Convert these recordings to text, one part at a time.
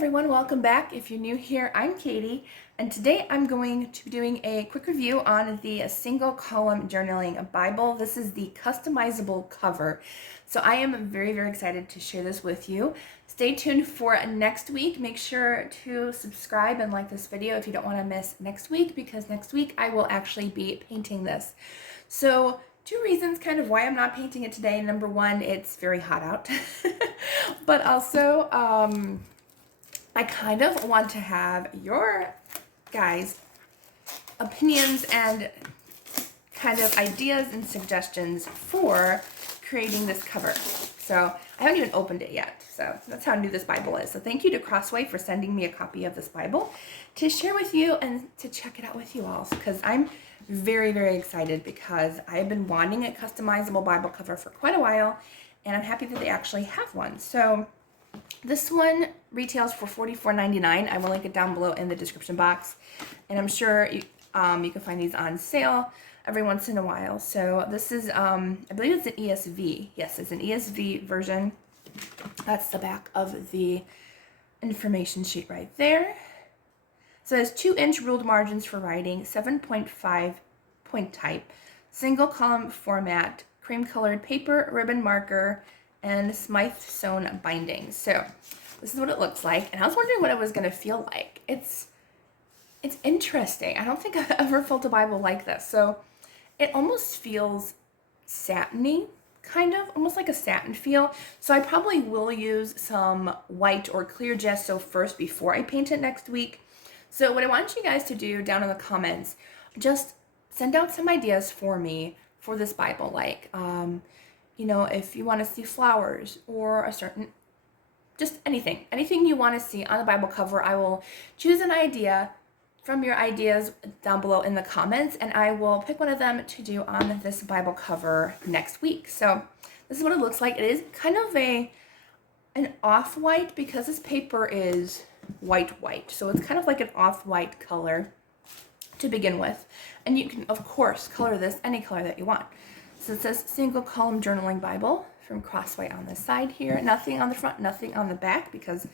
everyone, welcome back. If you're new here, I'm Katie, and today I'm going to be doing a quick review on the single column journaling Bible. This is the customizable cover. So I am very, very excited to share this with you. Stay tuned for next week. Make sure to subscribe and like this video if you don't want to miss next week, because next week I will actually be painting this. So two reasons kind of why I'm not painting it today. Number one, it's very hot out, but also I kind of want to have your guys' opinions and kind of ideas and suggestions for creating this cover. So I haven't even opened it yet. So that's how new this Bible is. So thank you to Crossway for sending me a copy of this Bible to share with you and to check it out with you all, because I'm very, very excited because I've been wanting a customizable Bible cover for quite a while, and I'm happy that they actually have one. So this one retails for $44.99. I will link it down below in the description box, and I'm sure you can find these on sale every once in a while. So this is, I believe it's an ESV. Yes, it's an ESV version. That's the back of the information sheet right there. So it has 2-inch ruled margins for writing, 7.5 point type, single column format, cream colored paper, ribbon marker, and Smythe sewn binding. So this is what it looks like, and I was wondering what it was going to feel like. It's interesting. I don't think I've ever felt a Bible like this. So it almost feels satiny, kind of, almost like a satin feel. So I probably will use some white or clear gesso first before I paint it next week. So what I want you guys to do down in the comments, just send out some ideas for me for this Bible, like you know, if you want to see flowers or a certain, just anything you want to see on the Bible cover. I will choose an idea from your ideas down below in the comments, and I will pick one of them to do on this Bible cover next week. So this is what it looks like. It is kind of an off-white, because this paper is white, so it's kind of like an off-white color to begin with, and you can of course color this any color that you want. So it says single column journaling Bible from Crossway on the side here. Nothing on the front, nothing on the back, because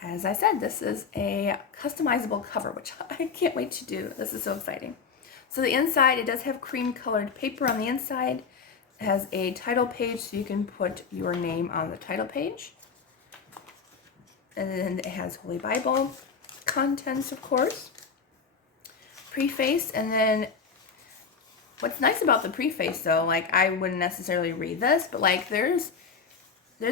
as I said, this is a customizable cover, which I can't wait to do. This is so exciting. So the inside, it does have cream colored paper on the inside. It has a title page, so you can put your name on the title page. And then it has Holy Bible contents, of course, preface, and then what's nice about the preface, though, like, I wouldn't necessarily read this, but like there's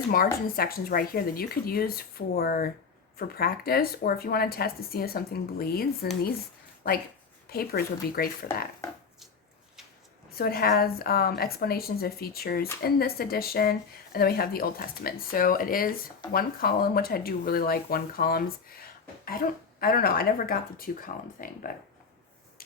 margin sections right here that you could use for practice, or if you want to test to see if something bleeds, then these like papers would be great for that. So it has explanations of features in this edition, and then we have the Old Testament. So it is one column, which I do really like one columns. I don't know. I never got the 2-column thing, but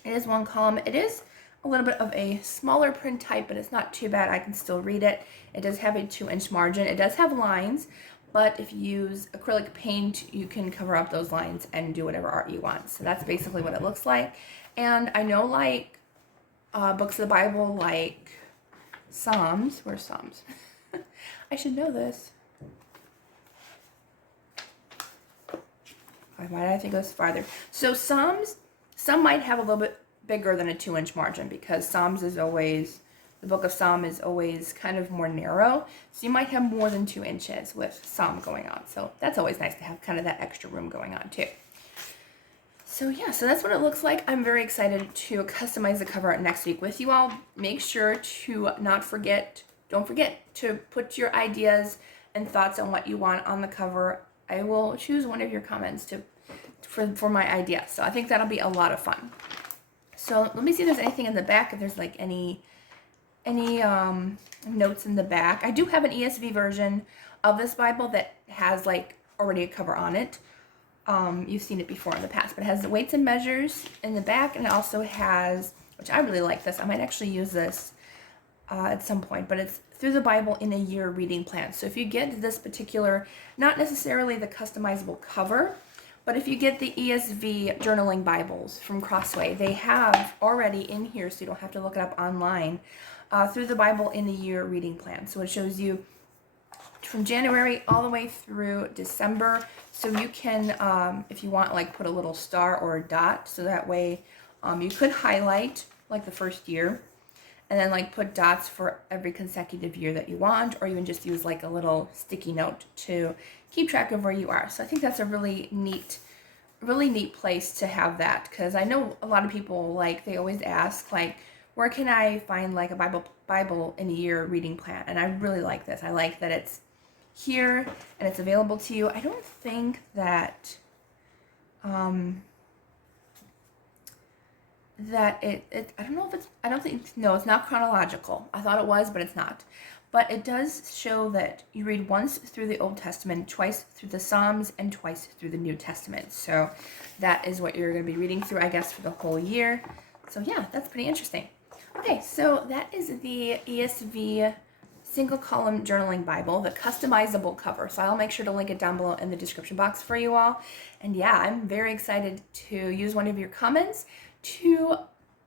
it is one column. It is a little bit of a smaller print type, but it's not too bad. I can still read it. It does have a 2-inch margin. It does have lines, but if you use acrylic paint, you can cover up those lines and do whatever art you want. So that's basically what it looks like. And I know, like, books of the Bible, like Psalms. Where's Psalms? I should know this. Why did I think it was farther? So Psalms, some might have a little bit bigger than a 2-inch margin, because Psalms is always, the book of Psalm is always kind of more narrow. So you might have more than 2 inches with Psalm going on. So that's always nice to have kind of that extra room going on too. So yeah, so that's what it looks like. I'm very excited to customize the cover art next week with you all. Make sure to don't forget to put your ideas and thoughts on what you want on the cover. I will choose one of your comments for my idea. So I think that'll be a lot of fun. So let me see if there's anything in the back, if there's like any notes in the back. I do have an ESV version of this Bible that has like already a cover on it. You've seen it before in the past, but it has the weights and measures in the back, and it also has, which I really like this, I might actually use this at some point, but it's through the Bible in a year reading plan. So if you get this particular, not necessarily the customizable cover, but if you get the ESV journaling Bibles from Crossway, they have already in here, so you don't have to look it up online, through the Bible in a year reading plan. So it shows you from January all the way through December. So you can, if you want, like put a little star or a dot, so that way you could highlight like the first year and then like put dots for every consecutive year that you want, or even just use like a little sticky note to keep track of where you are. So I think that's a really neat place to have that, because I know a lot of people, like, they always ask like, where can I find like a Bible in a year reading plan? And I really like this. I like that it's here and it's available to you. I don't think that I don't know if it's, I don't think, no, it's not chronological. I thought it was, but it's not. But it does show that you read once through the Old Testament, twice through the Psalms, and twice through the New Testament. So that is what you're going to be reading through, I guess, for the whole year. So yeah, that's pretty interesting. Okay, so that is the ESV single column journaling Bible, the customizable cover. So I'll make sure to link it down below in the description box for you all. And yeah, I'm very excited to use one of your comments to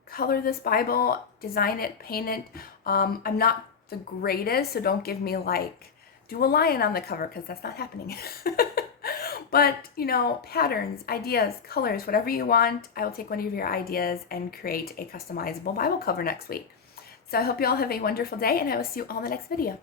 color this Bible, design it, paint it. I'm not the greatest, so don't give me like, do a lion on the cover, because that's not happening. But, you know, patterns, ideas, colors, whatever you want, I will take one of your ideas and create a customizable Bible cover next week. So I hope you all have a wonderful day, and I will see you all in the next video.